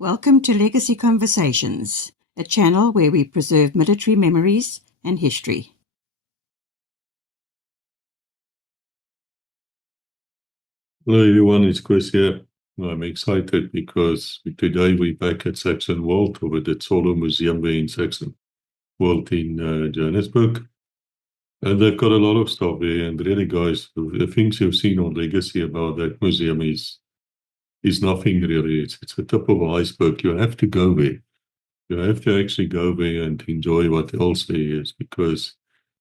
Welcome to Legacy Conversations, a channel where we preserve military memories and history. Hello everyone, it's Koos here. I'm excited because today we're back at Saxonwold over the Ditsong Museum in Saxonwold in Johannesburg. And they've got a lot of stuff there, and really guys, the things you've seen on Legacy about that museum is nothing really. It's the tip of the iceberg. You have to go there. You have to actually go there and enjoy what else there is, because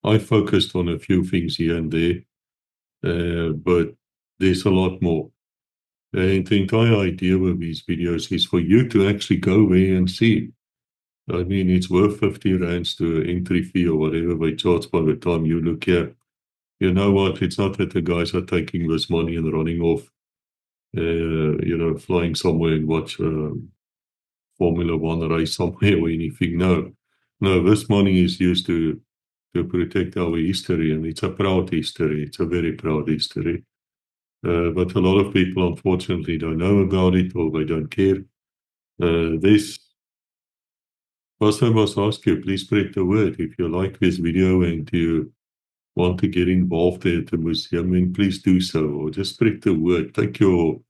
I focused on a few things here and there, but there's a lot more. And the entire idea with these videos is for you to actually go there and see. I mean, it's worth 50 rands to entry fee or whatever they charge by the time you look here. You know what? It's not that the guys are taking this money and running off, flying somewhere and watch Formula One race somewhere or anything. No, this money is used to protect our history, and it's a proud history. It's a very proud history. But a lot of people, unfortunately, don't know about it or they don't care. First, I must ask you, please spread the word. If you like this video and you want to get involved at the museum, then please do so, or just spread the word. Take your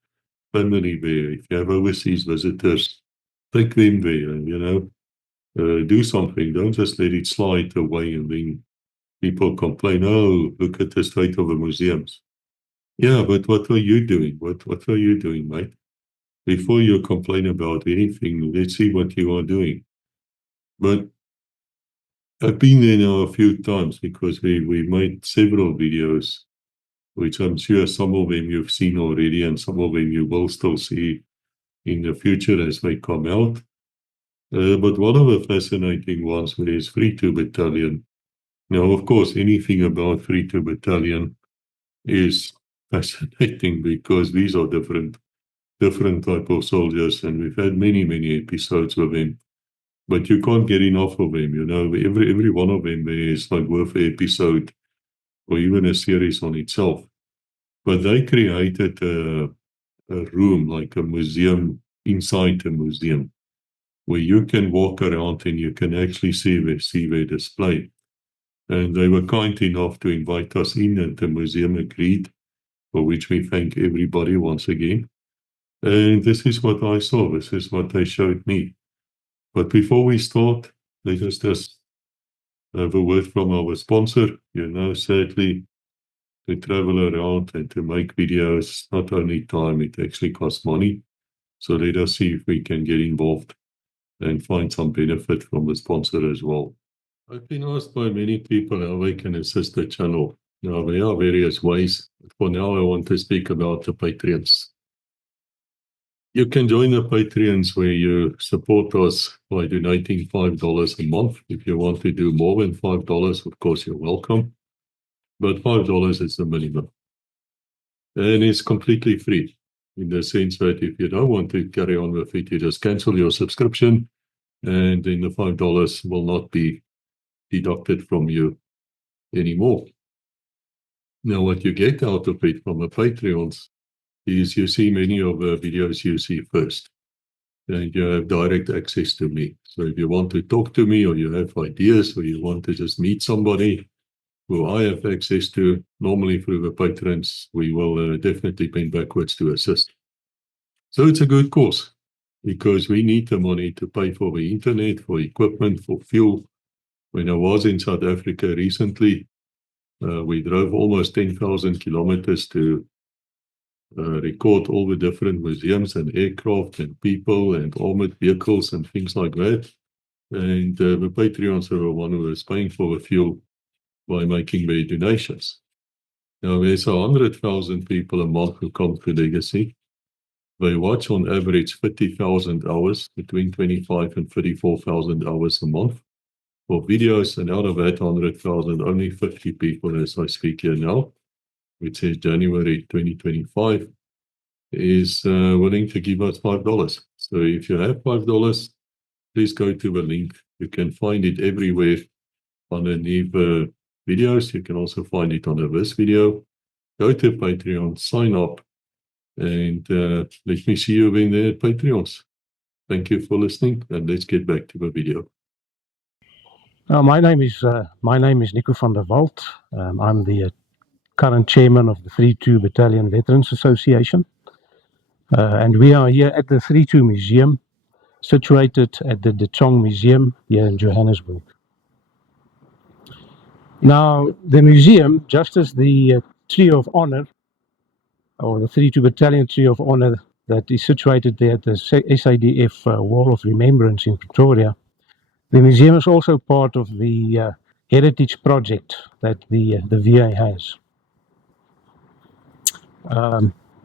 family there. If you have overseas visitors, take them there, and, do something. Don't just let it slide away and then people complain, oh, look at the state of the museums. Yeah, but what are you doing? What are you doing, mate? Before you complain about anything, let's see what you are doing. But I've been there now a few times because we made several videos, which I'm sure some of them you've seen already and some of them you will still see in the future as they come out. But one of the fascinating ones is 3-2 Battalion. Now, of course, anything about 3-2 Battalion is fascinating because these are different type of soldiers, and we've had many episodes with them. But you can't get enough of them, Every one of them is like worth an episode or even a series on itself. But they created a room, like a museum inside the museum, where you can walk around and you can actually see their display. And they were kind enough to invite us in, and the museum agreed, for which we thank everybody once again. And this is what I saw. This is what they showed me. But before we start, let us just have a word from our sponsor. Sadly, to travel around and to make videos, not only time, it actually costs money. So let us see if we can get involved and find some benefit from the sponsor as well. I've been asked by many people how they can assist the channel. Now, there are various ways. But for now, I want to speak about the Patreons. You can join the Patreons where you support us by donating $5 a month. If you want to do more than $5, of course, you're welcome. But $5 is the minimum. And it's completely free in the sense that if you don't want to carry on with it, you just cancel your subscription, and then the $5 will not be deducted from you anymore. Now, what you get out of it from the Patreons is you see many of the videos you see first, and you have direct access to me. So if you want to talk to me, or you have ideas, or you want to just meet somebody who I have access to, normally through the patrons, we will definitely bend backwards to assist. So it's a good cause, because we need the money to pay for the internet, for equipment, for fuel. When I was in South Africa recently, we drove almost 10,000 kilometers to record all the different museums and aircraft and people and armored vehicles and things like that. And the Patreons are the one who is paying for the fuel by making their donations. Now, there's 100,000 people a month who come to Legacy. They watch on average 50,000 hours, between 25 and 34,000 hours a month for videos, and out of that 100,000, only 50 people, as I speak here now, which is January 2025, is willing to give us $5. So if you have $5, please go to the link. You can find it everywhere underneath the videos. You can also find it under this video. Go to Patreon, sign up, and let me see you in there at Patreons. Thank you for listening, and let's get back to the video. My name is Nico van der Walt. I'm the current chairman of the 3-2 Battalion Veterans Association. And we are here at the 3-2 Museum, situated at the Ditsong Museum here in Johannesburg. Now, the museum, just as the Tree of Honor, or the 3-2 Battalion Tree of Honor that is situated there at the SADF Wall of Remembrance in Pretoria, the museum is also part of the heritage project that the VA has.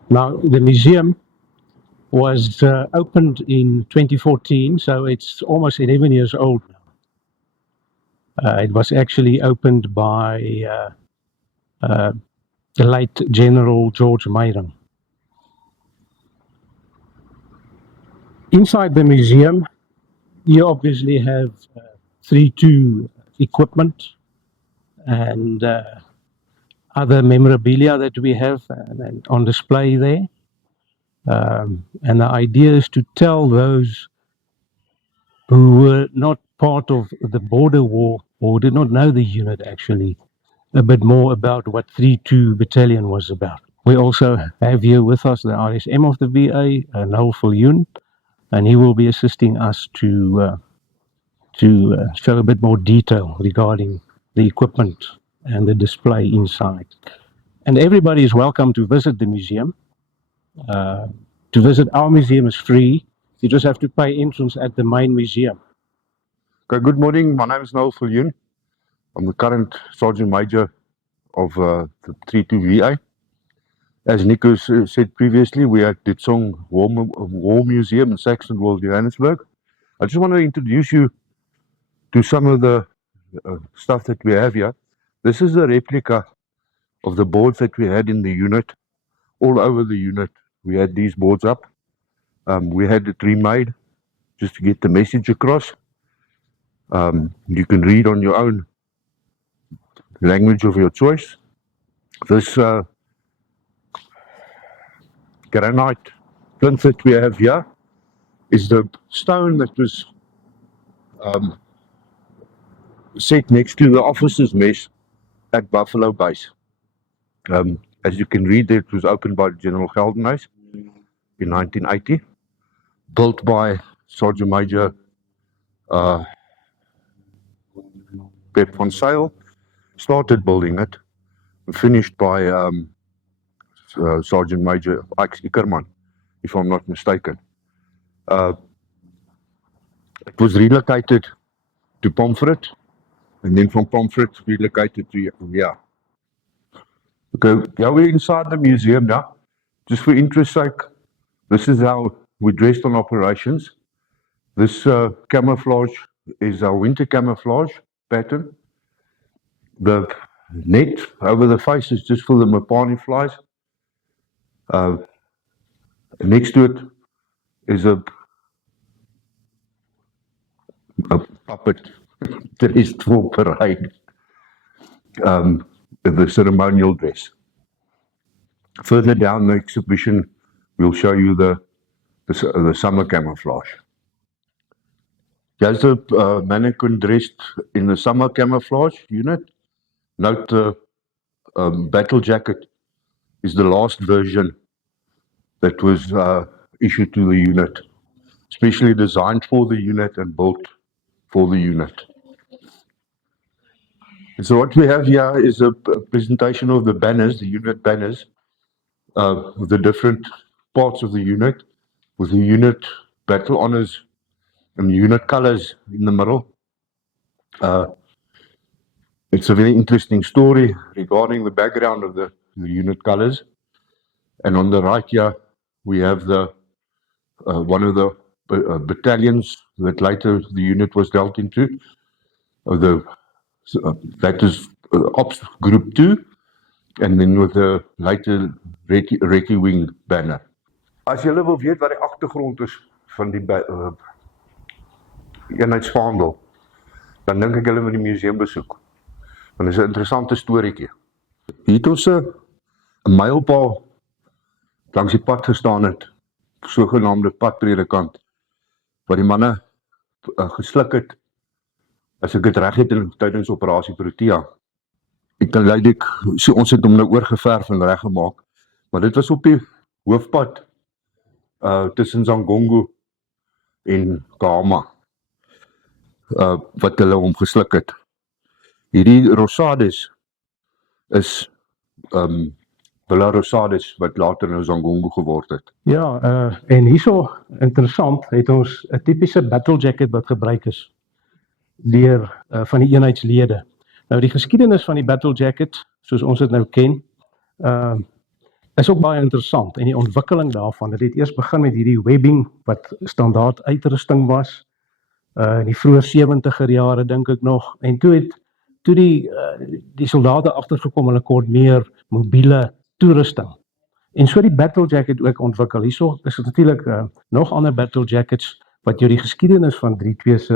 Now, the museum was opened in 2014, so it's almost 11 years old now. It was actually opened by the late General Sgt Maj. Inside the museum, you obviously have 3-2 equipment and other memorabilia that we have on display there. And the idea is to tell those who were not part of the border war or did not know the unit actually a bit more about what 3-2 Battalion was about. We also have here with us the RSM of the VA, Noel Viljoen, and he will be assisting us to show a bit more detail regarding the equipment and the display inside. And everybody is welcome to visit the museum. To visit our museum is free. You just have to pay entrance at the main museum. Okay, good morning. My name is Noel Viljoen. I'm the current Sergeant Major of the 3-2 VA. As Nico said previously, we are at Ditsong War Museum in Saxonwold, Johannesburg. I just want to introduce you to some of the stuff that we have here. This is a replica of the boards that we had in the unit. All over the unit, we had these boards up. We had it remade just to get the message across. You can read on your own language of your choice. This granite plinth that we have here is the stone that was set next to the officers' mess at Buffalo Base. As you can read there, it was opened by General Geldenhuys in 1980, built by Sergeant Major Pep van Sail, started building it, finished by Sergeant Major Ike Ickerman, if I'm not mistaken. It was relocated to Pomfret, and then from Pomfret relocated to here. Okay, yeah, we're inside the museum now. Just for interest's sake, this is how we dressed on operations. This camouflage is our winter camouflage pattern. The net over the face is just for the Mapani flies. Next to it is a puppet that is for parade, the ceremonial dress. Further down the exhibition, we'll show you the summer camouflage. There's a mannequin dressed in the summer camouflage unit. Note the battle jacket is the last version that was issued to the unit, specially designed for the unit and built for the unit. So what we have here is a presentation of the banners, the unit banners, with the different parts of the unit, with the unit battle honors and unit colors in the middle. It's a very interesting story regarding the background of the unit colors. And on the right here, we have the one of the battalions that later the unit was dealt into. That is Ops Group 2, and then with the later Recce Wing banner. As julle wil weet wat die agtergrond is van die eenheidsvaandel, dan dink ek julle moet die museum besoek. Want dit is 'n interessante storieetjie. Hier het ons 'n mylpaal langs die pad gestaan het, sogenaamde padpredikant, wat die manne gesluk het, as ek dit reg het tydens operasie Protea. Ons het hom nou oorgeverf en reggemaak, maar dit was op die hoofpad tussen Zangongo en Gama, wat hulle hom gesluk het. Hierdie Rosades is Villa Rosades wat later nou Zangongo geword het. Ja, en hierso interessant, het ons 'n tipiese battle jacket wat gebruik is deur van die eenheidslede. Nou die geskiedenis van die battle jacket, soos ons dit nou ken, is ook baie interessant en die ontwikkeling daarvan. Dit het eers begin met hierdie webbing wat standaard uitrusting was in die vroeë 70er jare dink ek nog, en toe die soldate agtergekom hulle kort meer mobiele toerusting. En so die battle jacket ook ontwikkel. Hierso is dit natuurlik nog ander battle jackets wat jou die geskiedenis van 32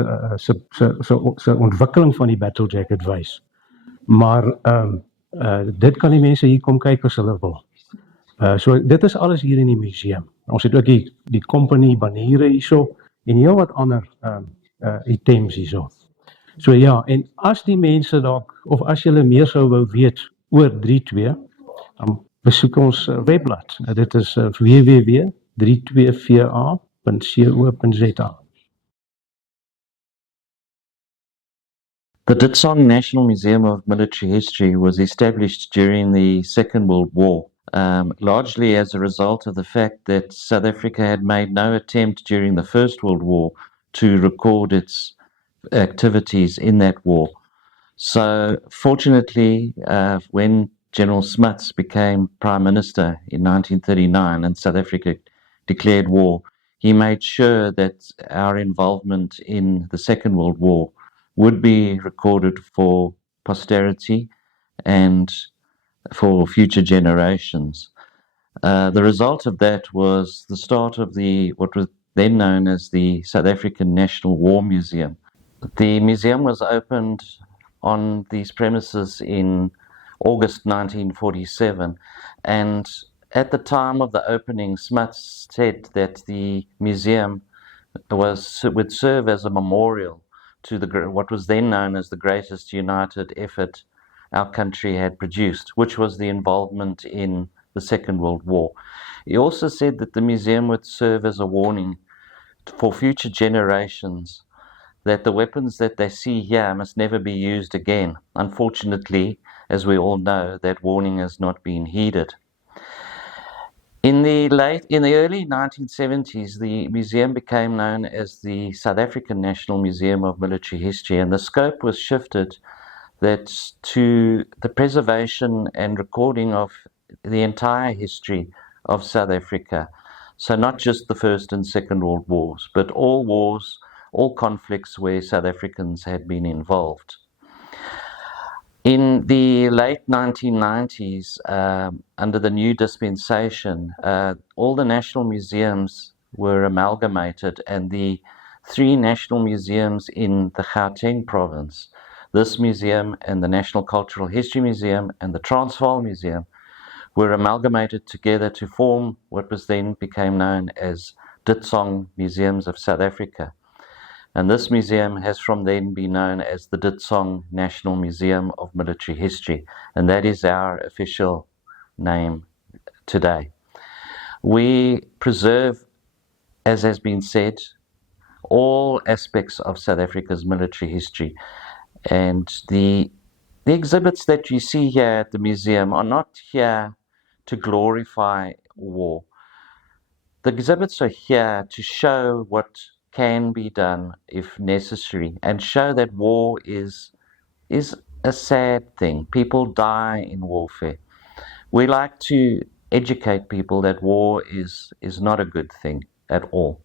se ontwikkeling van die battle jacket wys. Maar dit kan die mense hier kom kyk as hulle wil. So dit is alles hier in die museum. Ons het ook die company baniere hierso en heel wat ander items hierso. So ja, en as die mense dalk, of as julle meer sou wou weet oor 32, dan besoek ons webblad. Dit is www.32va.co.za. The Ditsong National Museum of Military History was established during the Second World War, largely as a result of the fact that South Africa had made no attempt during the First World War to record its activities in that war. So fortunately, when General Smuts became Prime Minister in 1939 and South Africa declared war, he made sure that our involvement in the Second World War would be recorded for posterity and for future generations. The result of that was the start of what was then known as the South African National War Museum. The museum was opened on these premises in August 1947, and at the time of the opening, Smuts said that the museum would serve as a memorial to what was then known as the greatest united effort our country had produced, which was the involvement in the Second World War. He also said that the museum would serve as a warning for future generations that the weapons that they see here must never be used again. Unfortunately, as we all know, that warning has not been heeded. In the early 1970s, the museum became known as the South African National Museum of Military History, and the scope was shifted to the preservation and recording of the entire history of South Africa. So not just the First and Second World Wars, but all wars, all conflicts where South Africans had been involved. In the late 1990s, under the new dispensation, all the national museums were amalgamated, and the 3 national museums in the Gauteng province, this museum and the National Cultural History Museum and the Transvaal Museum, were amalgamated together to form what was then became known as Ditsong Museums of South Africa. And this museum has from then been known as the Ditsong National Museum of Military History, and that is our official name today. We preserve, as has been said, all aspects of South Africa's military history, and the exhibits that you see here at the museum are not here to glorify war. The exhibits are here to show what can be done if necessary, and show that war is a sad thing. People die in warfare. We like to educate people that war is not a good thing at all.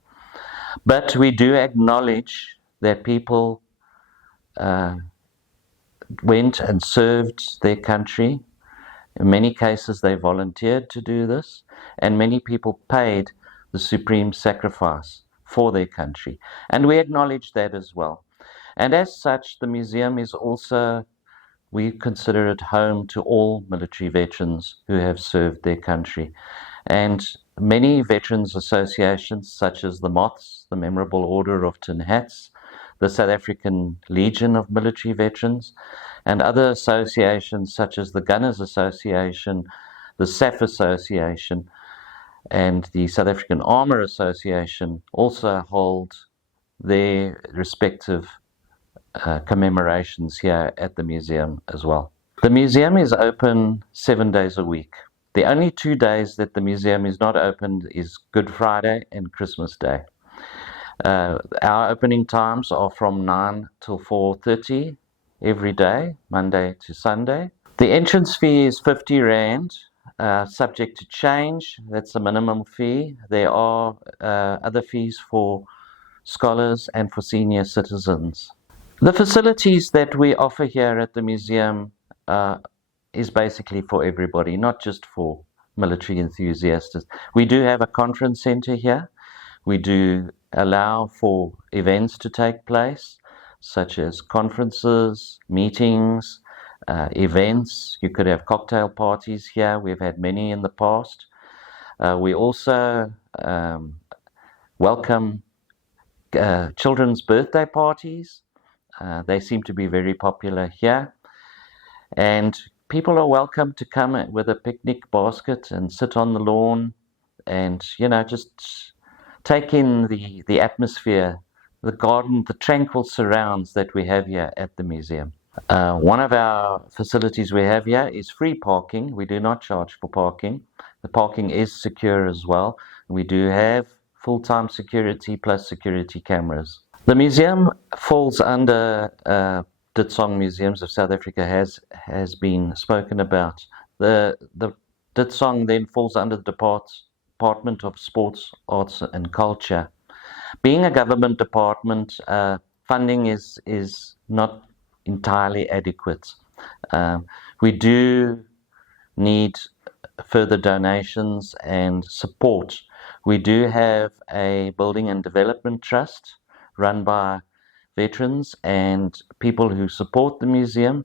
But we do acknowledge that people went and served their country. In many cases, they volunteered to do this, and many people paid the supreme sacrifice for their country. And we acknowledge that as well. And as such, the museum is also, we consider it home to all military veterans who have served their country. And many veterans associations such as the Moths, the Memorable Order of Tin Hats, the South African Legion of Military Veterans, and other associations such as the Gunners Association, the SAF Association, and the South African Armour Association also hold their respective commemorations here at the museum as well. The museum is open 7 days a week. The only 2 days that the museum is not open is Good Friday and Christmas Day. Our opening times are from 9 till 4:30 every day, Monday to Sunday. The entrance fee is 50 Rand, subject to change. That's the minimum fee. There are other fees for scholars and for senior citizens. The facilities that we offer here at the museum is basically for everybody, not just for military enthusiasts. We do have a conference center here. We do allow for events to take place, such as conferences, meetings, events. You could have cocktail parties here. We've had many in the past. We also welcome children's birthday parties. They seem to be very popular here. And people are welcome to come with a picnic basket and sit on the lawn and, just take in the atmosphere, the garden, the tranquil surrounds that we have here at the museum. One of our facilities we have here is free parking. We do not charge for parking. The parking is secure as well. We do have full-time security plus security cameras. The museum falls under Ditsong Museums of South Africa has been spoken about. The Ditsong then falls under the Department of Sports, Arts and Culture. Being a government department, funding is not entirely adequate. We do need further donations and support. We do have a building and development trust run by veterans and people who support the museum,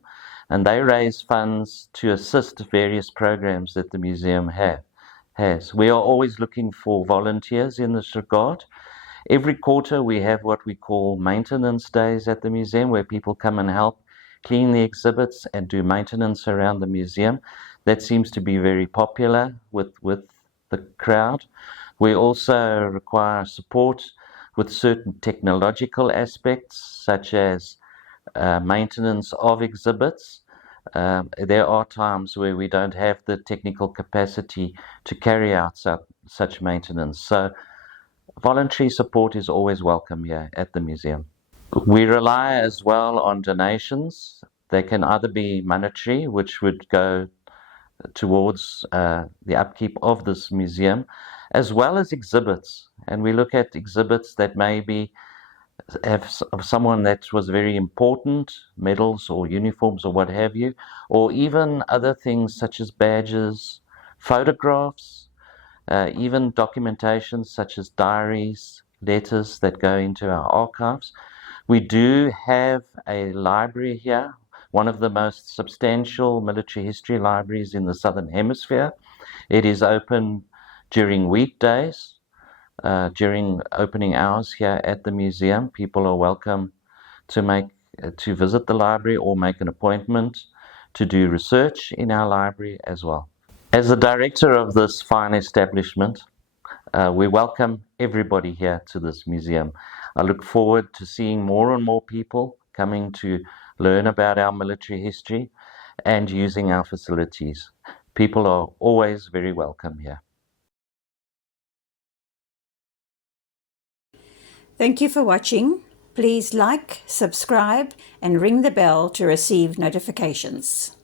and they raise funds to assist various programs that the museum has. We are always looking for volunteers in this regard. Every quarter we have what we call maintenance days at the museum, where people come and help clean the exhibits and do maintenance around the museum. That seems to be very popular with the crowd. We also require support with certain technological aspects, such as maintenance of exhibits. There are times where we don't have the technical capacity to carry out such maintenance. So voluntary support is always welcome here at the museum. We rely as well on donations. They can either be monetary, which would go towards the upkeep of this museum, as well as exhibits. And we look at exhibits that maybe have someone that was very important, medals or uniforms or what have you, or even other things such as badges, photographs, even documentation such as diaries, letters that go into our archives. We do have a library here, one of the most substantial military history libraries in the Southern Hemisphere. It is open during weekdays, during opening hours here at the museum. People are welcome to visit the library or make an appointment to do research in our library as well. As the director of this fine establishment, we welcome everybody here to this museum. I look forward to seeing more and more people coming to learn about our military history and using our facilities. People are always very welcome here. Thank you for watching. Please like, subscribe, and ring the bell to receive notifications.